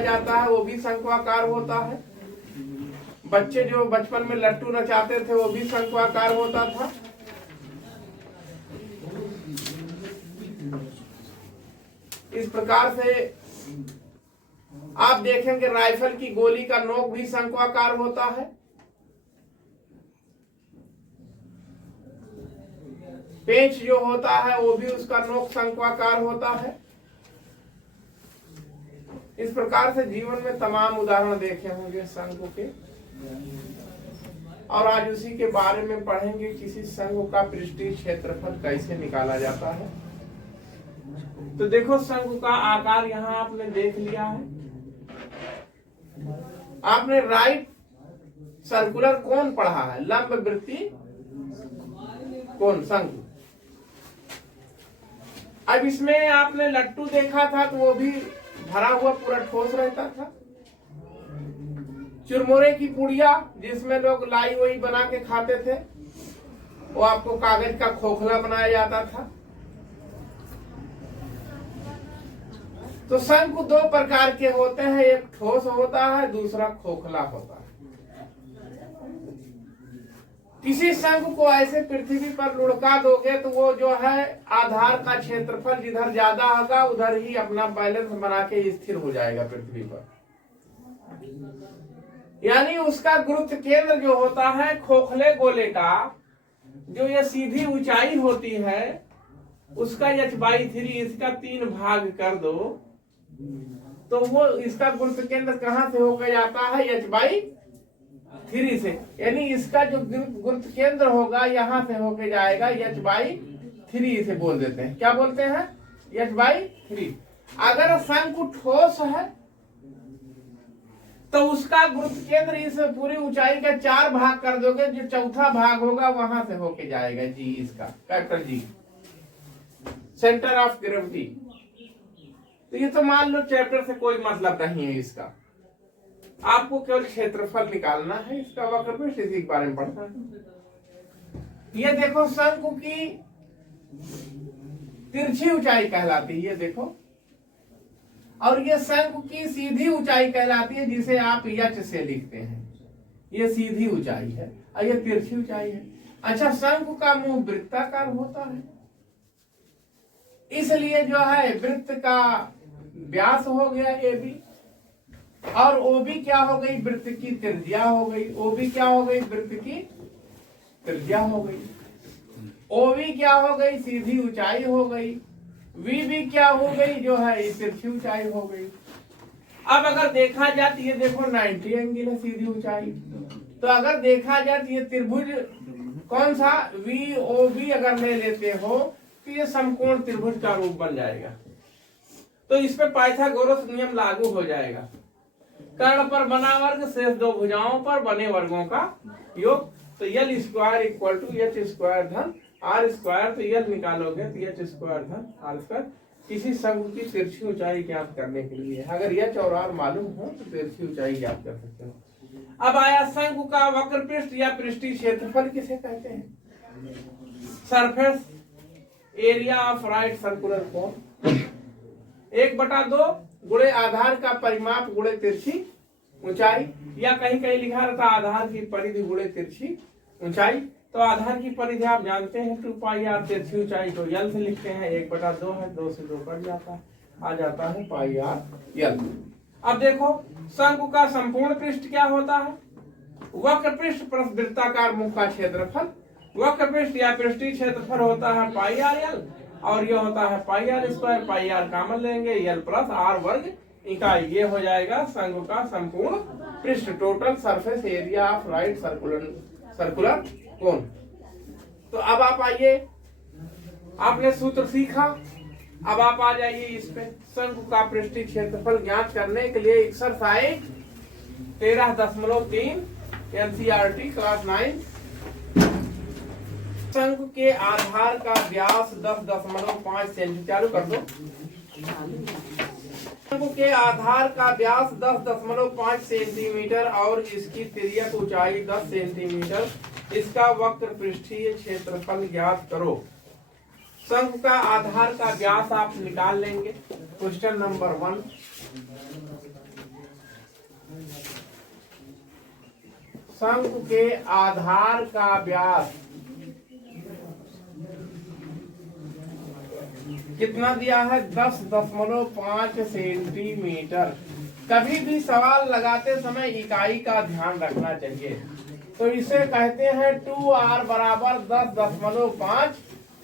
बनाया जाता है वो भी शंक्वाकार होता है। बच्चे जो बचपन में लट्टू नचाते थे वो भी शंक्वाकार होता था। इस प्रकार से आप देखेंगे राइफल की गोली का नोक भी शंक्वाकार होता है। पेंच जो होता है वो भी उसका नोक शंक्वाकार होता है। इस प्रकार से जीवन में तमाम उदाहरण देखे होंगे शंकु के, और आज उसी के बारे में पढ़ेंगे किसी शंकु का पृष्ठीय क्षेत्रफल कैसे निकाला जाता है। तो देखो शंकु का आकार यहाँ आपने देख लिया है। आपने राइट सर्कुलर कोन पढ़ा है, लंब वृत्ति कोन शंकु। अब इसमें आपने लट्टू देखा था तो वो भी भरा हुआ पूरा ठोस रहता था। चुरमुरे की पुड़िया जिसमें लोग लाई वही बना के खाते थे, वो आपको कागज का खोखला बनाया जाता था। तो शंकु दो प्रकार के होते हैं, एक ठोस होता है, दूसरा खोखला होता है। किसी शंकु को ऐसे पृथ्वी पर लुढ़का दोगे तो वो जो है आधार का क्षेत्रफल जिधर ज्यादा होगा उधर ही अपना बैलेंस बना के स्थिर हो जाएगा पृथ्वी पर। यानी उसका गुरुत्व केंद्र जो होता है खोखले गोले का, जो ये सीधी ऊंचाई होती है उसका h/3 इसका 3 भाग कर दो तो वो इसका गुरुत्व केंद्र कहां से होकर जाता है h/3 से। यानी इसका जो गुरुत्व केंद्र होगा यहां से होके जाएगा h/3 से बोल देते हैं। क्या बोलते हैं? h/3। अगर शंकु ठोस है तो उसका गुरुत्व केंद्र इस पूरी ऊंचाई का 4 भाग कर दोगे, जो चौथा भाग होगा वहां से होके जाएगा जी, इसका capital G, centre of gravity. तो ये तो मान लो चैप्टर से कोई मतलब नहीं है इसका, आपको केवल क्षेत्रफल निकालना है, इसका वक्रपृष्ठ इसी के बारे में पढ़ना है। ये देखो शंकु की तिरछी ऊंचाई कहलाती है, ये देखो, और ये शंकु की सीधी ऊंचाई कहलाती है जिसे आप h से लिखते हैं। ये सीधी ऊंचाई है और ये तिरछी ऊंचाई है। अच्छा, शंकु का मुंह वृत्ताकार होता है, इसलिए जो है वृत्त का व्यास हो गया AB, और OB क्या हो गई? वृत्त की त्रिज्या हो गई। OB क्या हो गई? वृत्त की त्रिज्या हो गई। OB क्या हो गई? सीधी ऊंचाई हो गई। VB क्या हो गई? जो है तिरछी ऊंचाई हो गई। अब अगर देखा जाए तो ये देखो 90 एंगल है सीधी ऊंचाई। तो अगर देखा जाए तो ये त्रिभुज कौन सा? VOB अगर ले लेते हो तो ये समकोण त्रिभुज का रूप बन जाएगा। तो इस पे पाइथागोरस नियम लागू हो जाएगा। कर्ण पर बना वर्ग शेष दो भुजाओं पर बने वर्गों का योग। तो L square equal to H square धन R स्क्वायर। तो L निकालोगे तो H स्क्वायर धन R स्क्वायर। किसी शंकु की तिरछी ऊंचाई ज्ञात करने के लिए अगर H और R मालूम हो तो तिरछी ऊंचाई ज्ञात कर सकते हो। अब आया शंकु का वक्रपृष्ठ या पृष्ठीय क्षेत्रफल किसे कहते हैं? Surface area of right circular cone 1/2 गुणे आधार का परिमाप गुणे तिरछी ऊंचाई, या कहीं कहीं लिखा रहता आधार की परिधि गुणे तिरछी ऊंचाई। तो आधार की परिधि आप जानते हैं 2πr, तिरछी ऊंचाई को L से लिखते हैं, 1/2 है, 2 से 2 कट जाता है, आ जाता है πr L। अब देखो शंकु का संपूर्ण पृष्ठ क्या होता है? वक्र पृष्ठ प्लस वृत्ताकार मुख का क्षेत्रफल। वक्र पृष्ठ या पृष्ठीय क्षेत्रफल होता है πr L, और ये होता है πr स्क्वायर। πr कॉमन लेंगे, L प्लस R वर्ग इकाई। ये हो जाएगा शंकु का संपूर्ण पृष्ठ, total surface area of right circular cone. तो अब आप आइए, आपने सूत्र सीखा, अब आप आ जाइए इस पे। शंकु का पृष्ठीय क्षेत्रफल ज्ञात करने के लिए एक्सरसाइज 13.3 NCERT क्लास 9। शंकु के आधार का व्यास 10.5 सेंटीमीटर, चालू कर दो। शंकु के आधार का व्यास 10.5 सेंटीमीटर और इसकी तिर्यक ऊंचाई 10 सेंटीमीटर। इसका वक्र पृष्ठीय क्षेत्रफल ज्ञात करो। शंकु का आधार का व्यास आप निकाल लेंगे। क्वेश्चन नंबर 1, शंकु के आधार का व्यास कितना दिया है? 10.5 सेंटीमीटर। कभी भी सवाल लगाते समय इकाई का ध्यान रखना चाहिए। तो इसे कहते हैं 2r बराबर 10.5।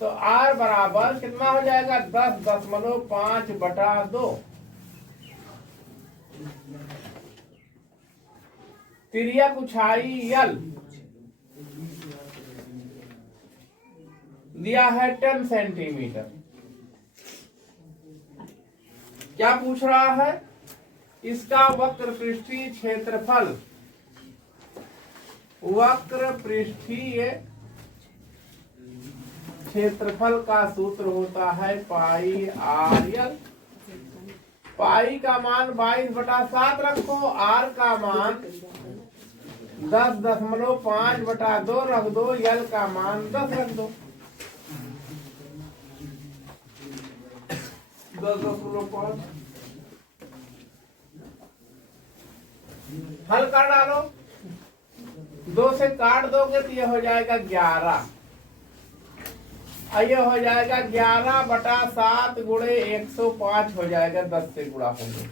तो r बराबर कितना हो जाएगा? 10.5/2। तिर्यक ऊंचाई l दिया है 10 सेंटीमीटर। क्या पूछ रहा है? इसका वक्र पृष्ठीय क्षेत्रफल, वक्र पृष्ठीय क्षेत्रफल का सूत्र होता है पाई आर एल। पाई का मान 22/7 रखो, आर का मान 10.5/2 रख दो, एल का मान 10 रख दो। 10.5 हल कर डालो। 2 से काट दोगे तो ये हो जाएगा 11। ये हो जाएगा 11/7 गुणे 105 हो जाएगा। 10 से गुणा होंगे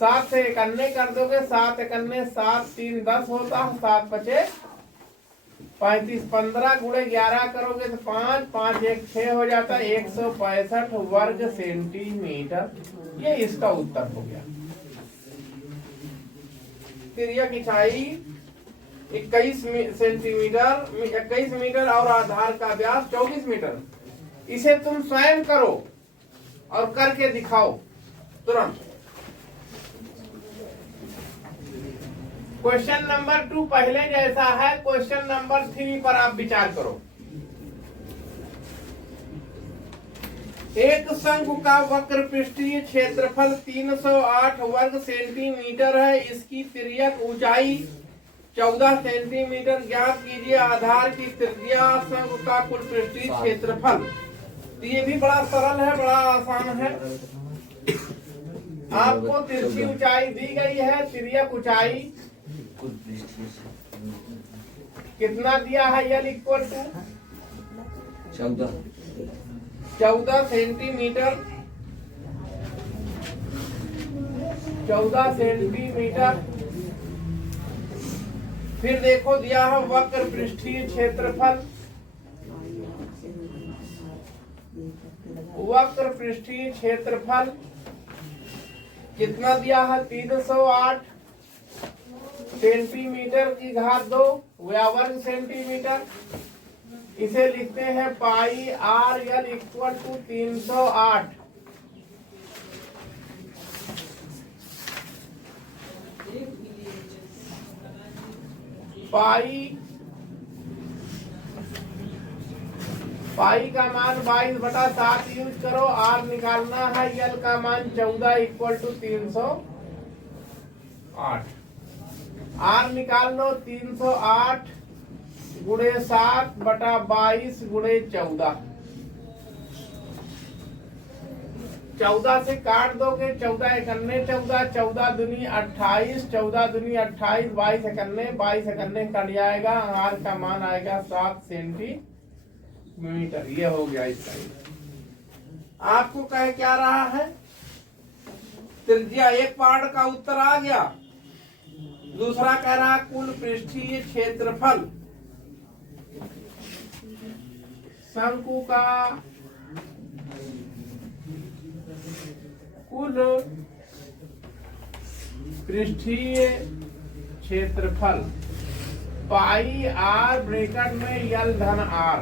7 से 91 कर दोगे। 7 91 7 3 10 होता है। 7 5 35 15 गुणे 11 करोगे तो 5 5 1 6 हो जाता है। 165 वर्ग सेंटीमीटर। ये इसका उत्तर हो गया। तिर्यक ऊंचाई 21 सेंटीमीटर 21 मीटर और आधार का व्यास 24 मीटर। इसे तुम स्वयं करो और करके दिखाओ तुरंत। क्वेश्चन नंबर 2 पहले जैसा है। क्वेश्चन नंबर 3 पर आप विचार करो। एक शंकु का वक्र पृष्ठीय क्षेत्रफल 308 वर्ग सेंटीमीटर है। इसकी तिर्यक ऊंचाई 14 सेंटीमीटर ज्ञात कीजिए। आधार की त्रिज्या शंकु का कुल पृष्ठीय क्षेत्रफल। तो ये भी बड़ा सरल है, बड़ा आसान है। आपको तिरछी ऊंचाई दी गई है। तिर्यक ऊंचाई कितना दिया है? यल इक्वल टू 14 सेंटीमीटर। 14 सेंटीमीटर। फिर देखो दिया है वक्र पृष्ठीय क्षेत्रफल। वक्र पृष्ठीय क्षेत्रफल कितना दिया है? 308 सेंटीमीटर की घात 2 या वर्ग सेंटीमीटर। इसे लिखते हैं पाई आर एल इक्वल टू 308। पाई का मान 22/7 यूज करो। आर निकालना है। एल का मान 14 इक्वल टू 308। आर निकाल लो। 308 गुणे 7/22 गुणे 14। 14 से काट दोगे। 14 इकन्ने 14 14 दूनी 28 14 दूनी 28 22 इकन्ने 22 इकन्ने कट जाएगा। आर का मान आएगा 7 सेंटीमीटर। ये हो गया इसका। आपको कह क्या रहा है? त्रिज्या एक पार्ट का उत्तर आ गया। दूसरा कह रहा कुल पृष्ठीय क्षेत्रफल शंकु का कुल पृष्ठीय क्षेत्रफल पाई आर ब्रैकेट में यल धन आर।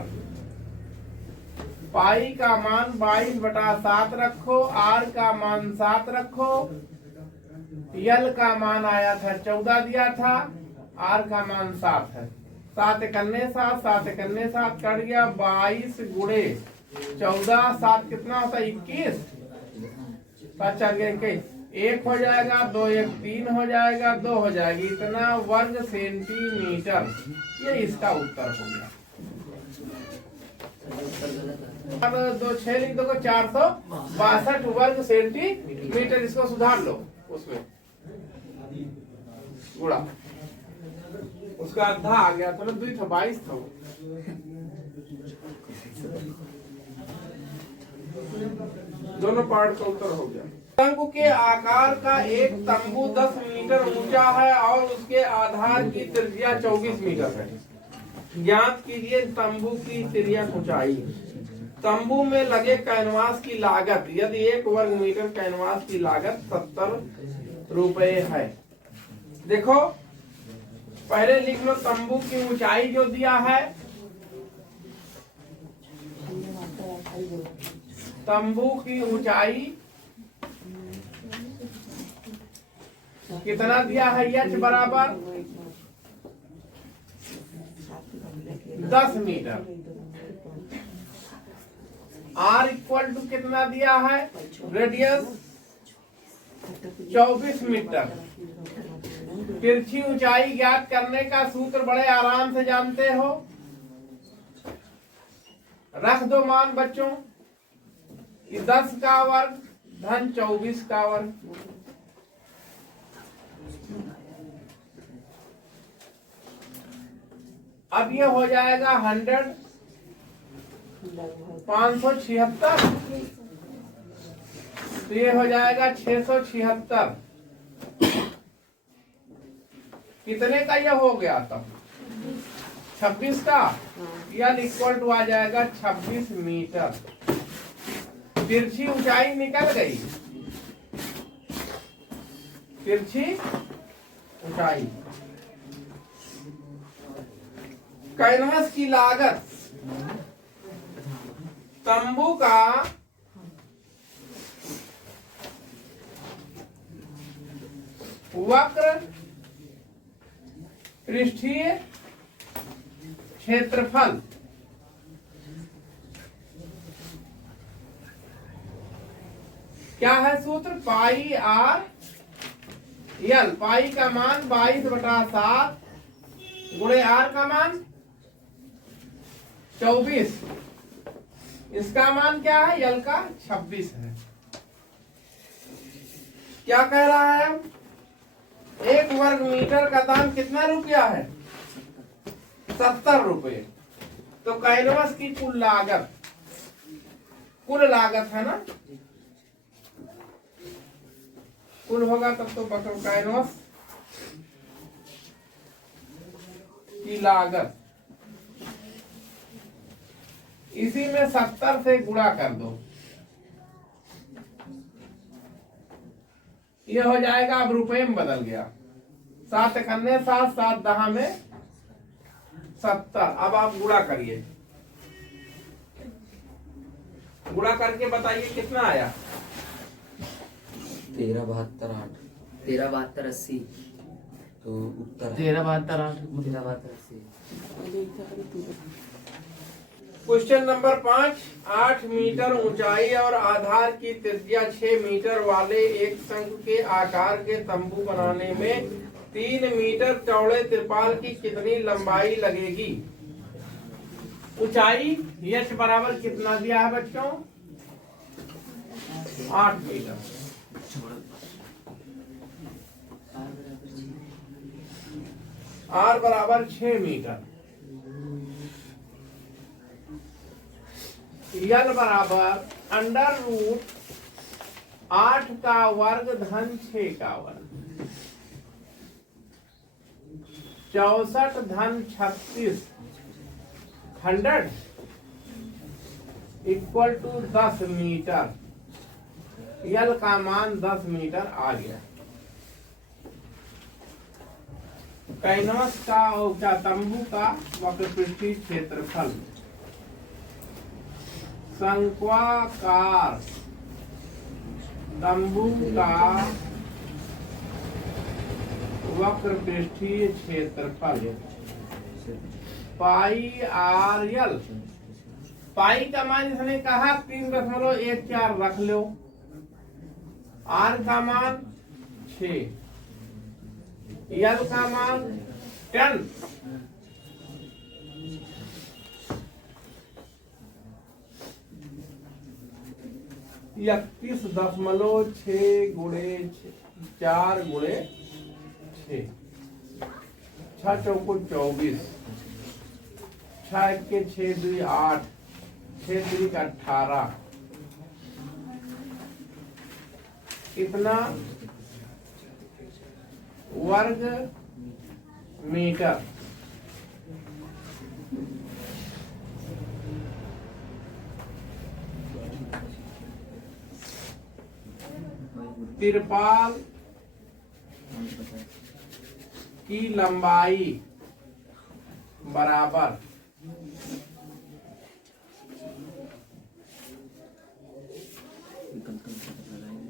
पाई का मान 22/7 रखो। आर का मान 7 रखो। यल का मान आया था 14 दिया था। आर का मान 7 है। 7 इकन्ने 7 7 इकन्ने 7 कट गया। 22 गुणे 14 7 कितना होता है? 21। 7 4 21 1 हो जाएगा। 2 1 3 हो जाएगा। 2 हो जाएगी। इतना वर्ग सेंटीमीटर। ये इसका उत्तर हो गया। 2 6 लिख दो 462 वर्ग सेंटीमीटर। इसको सुधार लो उसमें गुणा। उसका आधा आ गया था ना, 2 था 22 था वो। दोनों पार्ट का उत्तर हो गया। शंकु के आकार का एक तंबू 10 मीटर ऊंचा है और उसके आधार की त्रिज्या 24 मीटर है। ज्ञात कीजिए तंबू की तिर्यक ऊंचाई। तंबू में लगे कैनवास की लागत, यदि 1 वर्ग मीटर कैनवास की लागत 70 रुपए है। देखो पहले लिख लो तंबू की ऊंचाई जो दिया है, तंबू की ऊंचाई कितना दिया है, एच बराबर 10 मीटर। आर इक्वल टू कितना दिया है, रेडियस 24 मीटर। तिरछी ऊंचाई ज्ञात करने का सूत्र बड़े आराम से जानते हो। रख दो मान बच्चों, 10 का वर्ग धन 24 का वर्ग। अब ये हो जाएगा 100 576, तो ये हो जाएगा 676। कितने का ये हो गया तब, 26 का, या इक्वल टू आ जाएगा 26 मीटर। तिरछी ऊंचाई निकल गई, तिरछी ऊंचाई। कैनवस की लागत, तंबू का वक्र पृष्ठीय क्षेत्रफल क्या है सूत्र, पाई आर यल। पाई का मान 22/7 गुणे आर का मान 24, इसका मान क्या है, यल का 26 है। क्या कह रहा है, 1 वर्ग मीटर का दाम कितना रुपया है, 70 रुपये। तो कैनवस की कुल लागत है ना, कुल होगा तब तो बकरो कैनवस की लागत, इसी में 70 से गुणा कर दो, ये हो जाएगा। अब रुपए में बदल गया, 7 एकन्ने 7, 7 दहा में 70। अब आप गुणा करिए, गुणा करके बताइए कितना आया। 13 72 8 13 72 80, तो उत्तर 13 72 8 13 72 80। क्वेश्चन नंबर 5, 8 मीटर ऊंचाई और आधार की त्रिज्या 6 मीटर वाले एक शंख के आकार के तंबू बनाने में 3 मीटर चौड़े त्रिपाल की कितनी लंबाई लगेगी। ऊंचाई यश बराबर कितना दिया है बच्चों, 8 मीटर। आर बराबर 6 मीटर। यल बराबर √8 का वर्ग धन 6 का वर्ग, 64 धन 36, 100 इक्वल टू 10 मीटर। यल का मान 10 मीटर आ गया। कैनवस का ऊंचा तंबू का वक्रपृष्ठीय क्षेत्रफल, शंक्वाकार तंबू का वक्रपृष्ठीय क्षेत्रफल, पाई आर यल। पाई का मान इसने कहा 3.14 रख लो, आर का मान 6, यल का मान 10। 31.6 गुणे 4 गुणे 6। छह चौको 24, 6 के 6 2 8, 6 3 का 18, कितना वर्ग मीटर। तिरपाल की लंबाई बराबर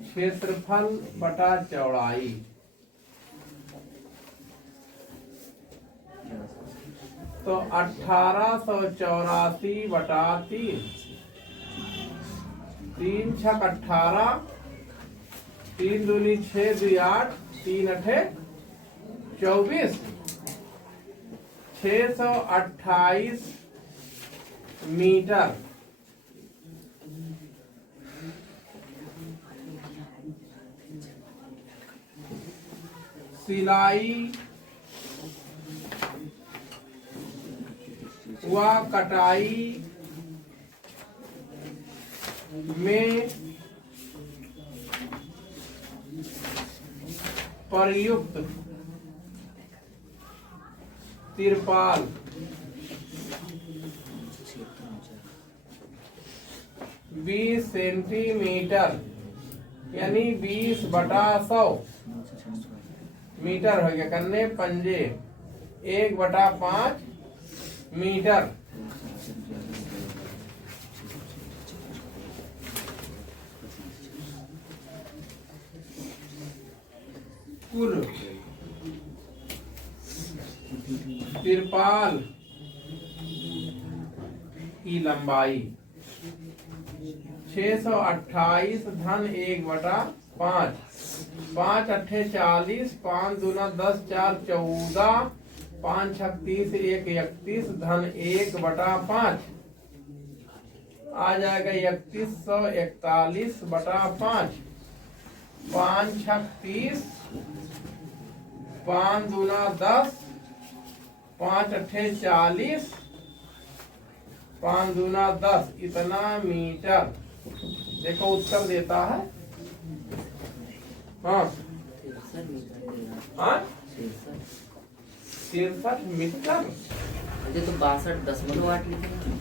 क्षेत्रफल बटा चौड़ाई। तो 1884 बटा 3, 3 छक 18, 3 दूनी 6 2 8, 3 अठे 24, 628 मीटर। सिलाई व कटाई में प्रयुक्त तिरपाल 20 सेंटीमीटर यानी 20 बटा 100 मीटर हो गया। करने पंजे 1 बटा 5 मीटर। कुल तिरपाल की लंबाई 628 धन 1 बटा 5, 5 अट्ठे 40, 5 दूना 10, 4 14, 5 छक 30, 1 31 धन 1 बटा 5 आ जाएगा 3141 बटा 5, 5 छक 30, 5 दूना 10, 5 अट्ठे 40, 5 दूना 10 इतना मीटर। देखो उत्तर देता है हाँ 63 मीटर। मुझे तो 62.8 लिखे हैं।